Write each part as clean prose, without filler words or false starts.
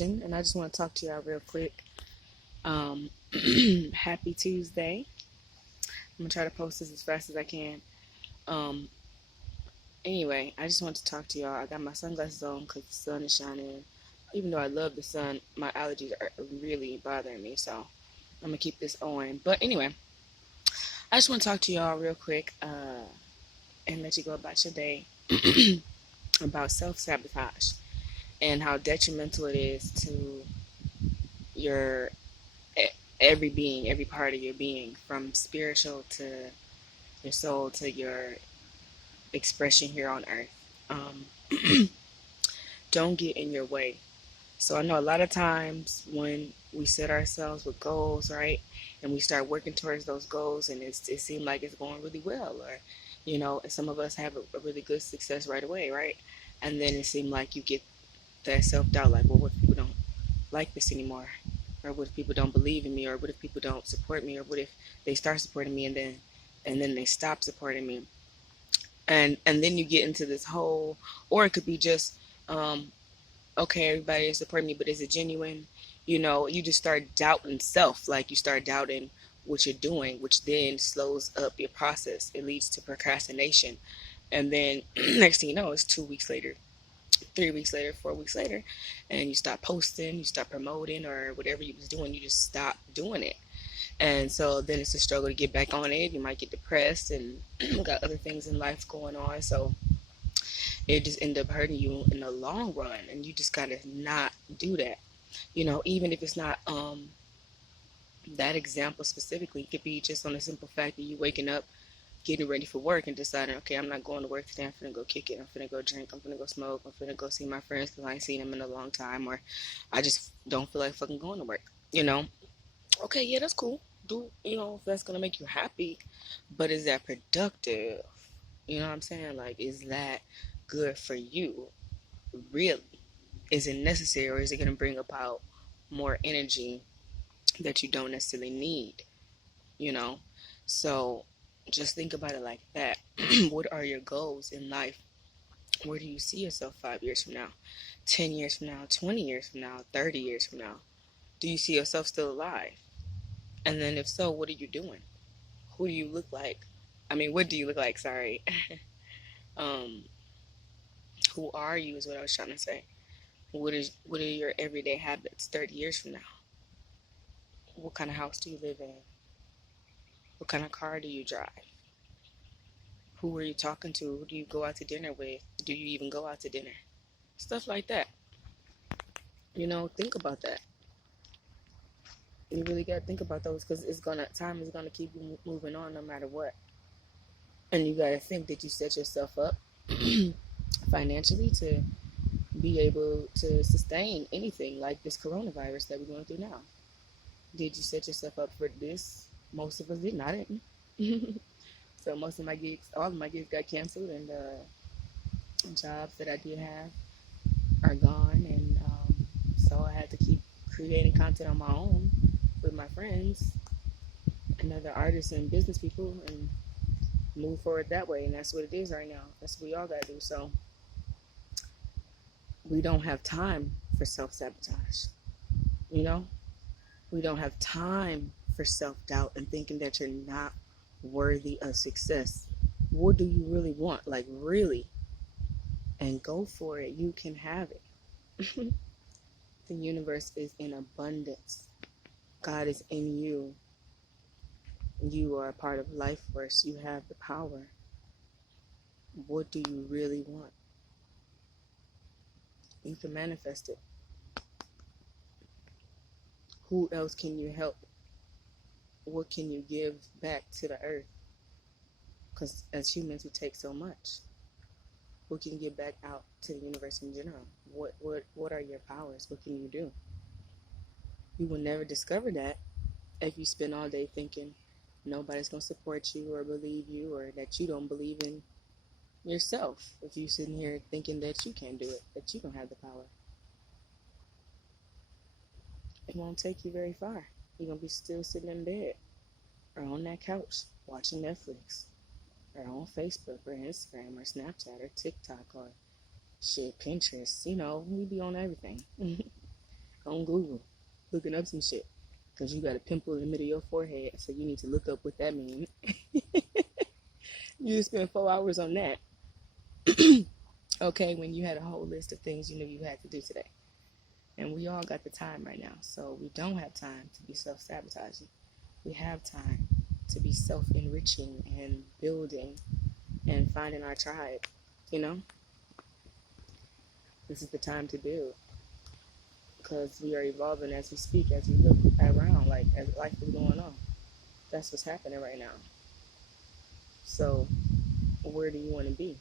And I just want to talk to y'all real quick. Um, Happy Tuesday. I'm gonna try to post this as fast as I can. Um, anyway, I just want to talk to y'all. I got my sunglasses on because the sun is shining. Even though I love the sun, my allergies are really bothering me, so I'm gonna keep this on. But anyway, I just want to talk to y'all real quick and let you go about your day about self sabotage and how detrimental it is to your every being, every part of your being, from spiritual to your soul to your expression here on earth. Don't get in your way. So I know a lot of times when we set ourselves with goals, right, and we start working towards those goals, and it seems like it's going really well, or some of us have a really good success right away, right, and then it seems like you get that self doubt, like, well, what if people don't like this anymore, or what if people don't believe in me, or what if people don't support me, or what if they start supporting me and then they stop supporting me, and then you get into this whole, or it could be just um, okay, everybody is supporting me, but is it genuine? You just start doubting self, like you start doubting what you're doing, which then slows up your process. It leads to procrastination, and then next thing you know, it's 2 weeks later, 3 weeks later, 4 weeks later, and you stop posting, you stop promoting, or whatever you was doing, you just stop doing it. And so then it's a struggle to get back on it. You might get depressed and got other things in life going on. So it just end up hurting you in the long run. And you just gotta not do that. Even if it's not that example specifically, it could be just on the simple fact that you waking up, getting ready for work, and deciding, okay, I'm not going to work today. I'm finna go kick it. I'm finna go drink. I'm finna go smoke. I'm finna go see my friends because I ain't seen them in a long time, or I just don't feel like fucking going to work. You know, okay, yeah, that's cool. Do if that's gonna make you happy, but is that productive? You know what I'm saying? Like, is that good for you? Really? Is it necessary, or is it gonna bring about more energy that you don't necessarily need? You know? So just think about it like that. What are your goals in life? Where do you see yourself 5 years from now, 10 years from now, 20 years from now, 30 years from now? Do you see yourself still alive? And then if so, what are you doing? Who do you look like? I mean, what do you look like? Sorry. um, who are you is what I was trying to say. What are your everyday habits 30 years from now? What kind of house do you live in? What kind of car do you drive? Who are you talking to? Who do you go out to dinner with? Do you even go out to dinner? Stuff like that. Think about that. You really got to think about those, because time is gonna keep you moving on no matter what. And you got to think that you set yourself up financially to be able to sustain anything like this coronavirus that we're going through now. Did you set yourself up for this? Most of us didn't. I didn't. So most of my gigs, all of my gigs got canceled, and jobs that I did have are gone. And so I had to keep creating content on my own with my friends and other artists and business people and move forward that way. And that's what it is right now. That's what we all got to do. So we don't have time for self-sabotage. You know, we don't have time for self-doubt and thinking that you're not worthy of success. What do you really want? Like, really? And go for it. You can have it. The universe is in abundance. God is in you. You are a part of life force. You have the power. What do you really want? You can manifest it. Who else can you help? What can you give back to the earth? Because as humans, we take so much. What can you give back out to the universe in general? What are your powers? What can you do? You will never discover that if you spend all day thinking nobody's going to support you or believe you, or that you don't believe in yourself. If you're sitting here thinking that you can't do it, that you don't have the power, it won't take you very far. You're going to be still sitting in bed or on that couch watching Netflix or on Facebook or Instagram or Snapchat or TikTok or shit, Pinterest. We be on everything. on Google looking up some shit because you got a pimple in the middle of your forehead, so you need to look up what that means. You spend 4 hours on that, okay, when you had a whole list of things you knew you had to do today. And we all got the time right now, so we don't have time to be self-sabotaging. We have time to be self-enriching and building and finding our tribe. You know, this is the time to build because we are evolving as we speak, as we look around, like as life is going on. That's what's happening right now. So, where do you want to be?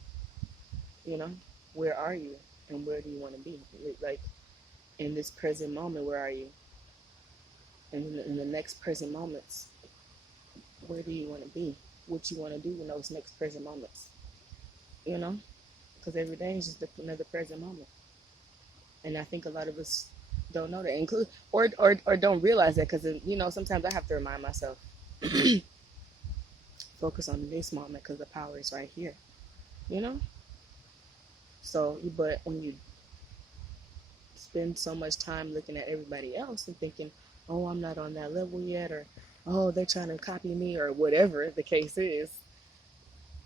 You know, where are you, and where do you want to be? Like in this present moment, where are you? And in the next present moments, where do you want to be? What you want to do in those next present moments? You know, because every day is just another present moment. And I think a lot of us don't know that, include or don't realize that, because sometimes I have to remind myself, focus on this moment because the power is right here. You know. So, but when you spend so much time looking at everybody else and thinking, oh, I'm not on that level yet, or oh, they're trying to copy me, or whatever the case is,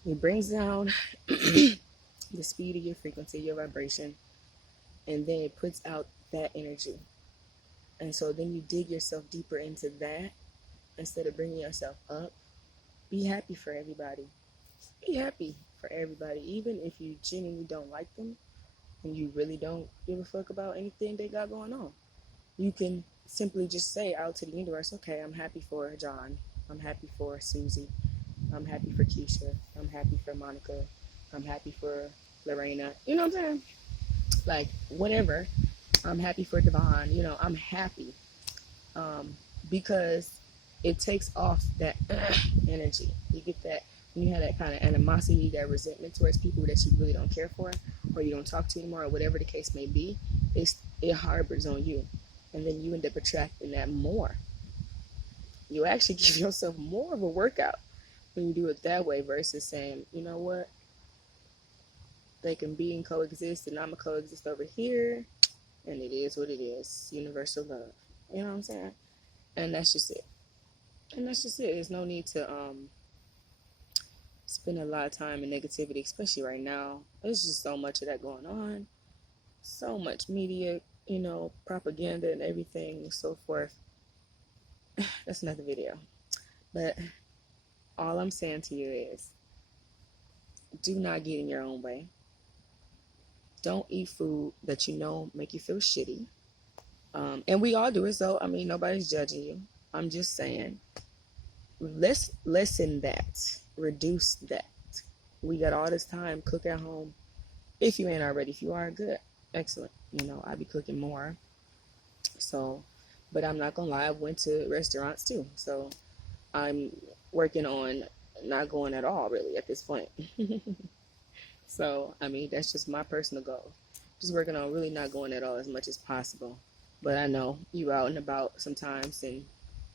it brings down the speed of your frequency, your vibration, and then it puts out that energy. And so then you dig yourself deeper into that instead of bringing yourself up. Be happy for everybody. Be happy for everybody, even if you genuinely don't like them and you really don't give a fuck about anything they got going on. You can simply just say out to the universe, okay, I'm happy for John. I'm happy for Susie. I'm happy for Keisha. I'm happy for Monica. I'm happy for Lorena. You know what I'm saying? Like, whatever. I'm happy for Devon. I'm happy. Because it takes off that energy. You get that when you have that kind of animosity, that resentment towards people that you really don't care for, or you don't talk to anymore, or whatever the case may be. It harbors on you, and then you end up attracting that more. You actually give yourself more of a workout when you do it that way versus saying, you know what, they can be and coexist, and I'm gonna coexist over here, and it is what it is. Universal love. You know what I'm saying? And that's just it. And that's just it. There's no need to spend a lot of time in negativity, especially right now. There's just so much of that going on. So much media, propaganda and everything and so forth. That's another video. But all I'm saying to you is, do not get in your own way. Don't eat food that you know make you feel shitty. And we all do it, so nobody's judging you. I'm just saying, let's lessen that, reduce that. We got all this time. Cook at home. If you ain't already, if you are, good, excellent. I be cooking more. So, but I'm not gonna lie, I went to restaurants too. So I'm working on not going at all, really, at this point. So, that's just my personal goal. Just working on really not going at all as much as possible. But I know you out and about sometimes and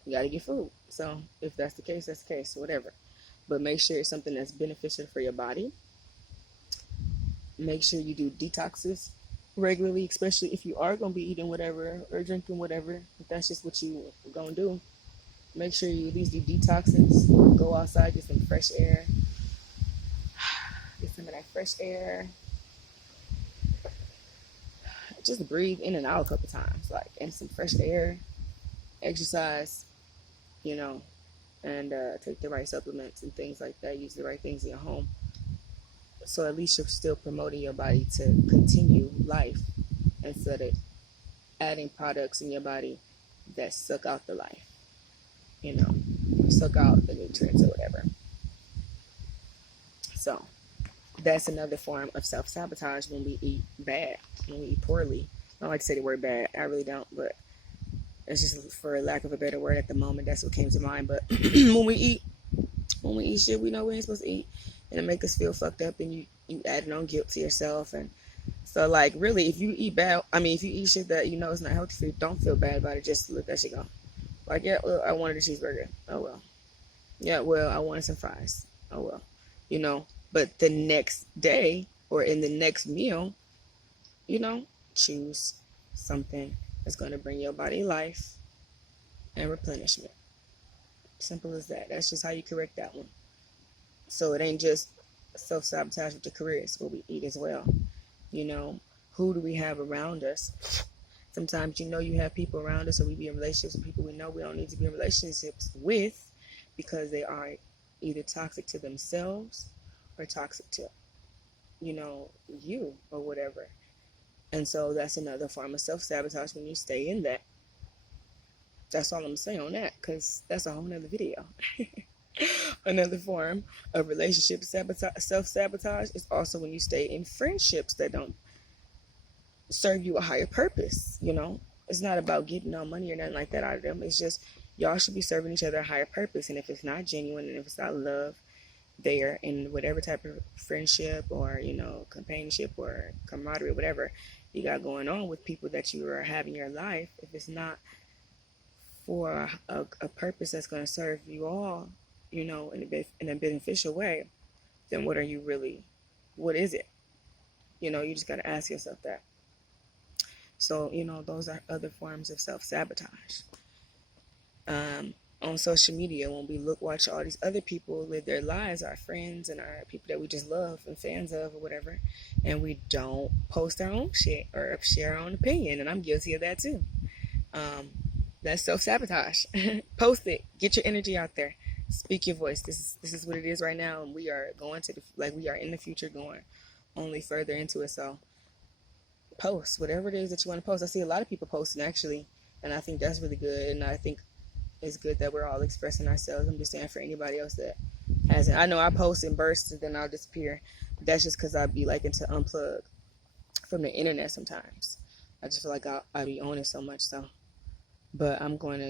you got to get food. So if that's the case, that's the case, whatever. But make sure it's something that's beneficial for your body. Make sure you do detoxes regularly, especially if you are going to be eating whatever or drinking whatever. If that's just what you are going to do, make sure you at least do detoxes. Go outside, get some fresh air. Get some of that fresh air. Just breathe in and out a couple times, and some fresh air. Exercise, and take the right supplements and things like that. Use the right things in your home. So at least you're still promoting your body to continue life instead of adding products in your body that suck out the life, suck out the nutrients or whatever. So that's another form of self-sabotage when we eat bad, when we eat poorly. I don't like to say the word bad. I really don't, but it's just for lack of a better word at the moment. That's what came to mind. But when we eat shit we know we ain't supposed to eat, and it make us feel fucked up, and you adding on guilt to yourself. And so, really, if you eat bad, if you eat shit that you know is not healthy for you, don't feel bad about it. Just let that shit go. Yeah, well, I wanted a cheeseburger. Oh well. Yeah, well, I wanted some fries. Oh well. But the next day or in the next meal, choose something It's going to bring your body life and replenishment. Simple as that. That's just how you correct that one. So it ain't just self sabotage with your career, it's what we eat as well. You know, who do we have around us? Sometimes you have people around us, or we be in relationships with people we know we don't need to be in relationships with because they are either toxic to themselves or toxic to, you or whatever. And so that's another form of self sabotage when you stay in that. That's all I'm saying on that, because that's a whole nother video. Another form of relationship self sabotage is also when you stay in friendships that don't serve you a higher purpose. It's not about getting no money or nothing like that out of them. It's just y'all should be serving each other a higher purpose. And if it's not genuine and if it's not love there in whatever type of friendship or companionship or camaraderie, whatever you got going on with people that you are having in your life, if it's not for a purpose that's going to serve you all, in a beneficial way, then what is it? You just got to ask yourself that. So, those are other forms of self-sabotage. On social media, when we watch all these other people live their lives, our friends and our people that we just love and fans of or whatever, and we don't post our own shit or share our own opinion, and I'm guilty of that too. That's self-sabotage. Post it. Get your energy out there. Speak your voice. This is what it is right now, and we are going to we are in the future going only further into it. So post whatever it is that you want to post. I see a lot of people posting actually, and I think that's really good. And I think it's good that we're all expressing ourselves. I'm just saying for anybody else that hasn't. I know I post in bursts and then I'll disappear. But that's just because I be liking to unplug from the internet sometimes. I just feel like I be on it so much. So, but I'm going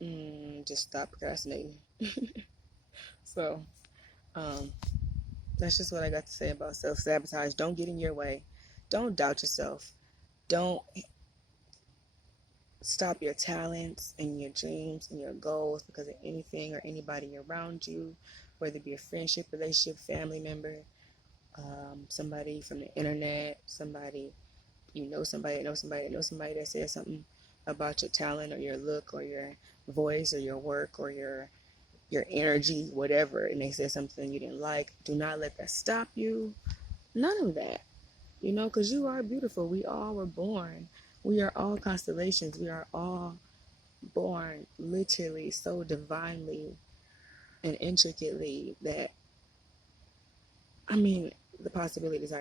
to just stop procrastinating. So, that's just what I got to say about self-sabotage. Don't get in your way. Don't doubt yourself. Don't stop your talents and your dreams and your goals because of anything or anybody around you, whether it be a friendship, relationship, family member, somebody from the internet, somebody somebody that says something about your talent or your look or your voice or your work or your energy, whatever, and they said something you didn't like. Do not let that stop you. None of that. Because you are beautiful. We all were born. We are all constellations. We are all born literally so divinely and intricately that, the possibilities are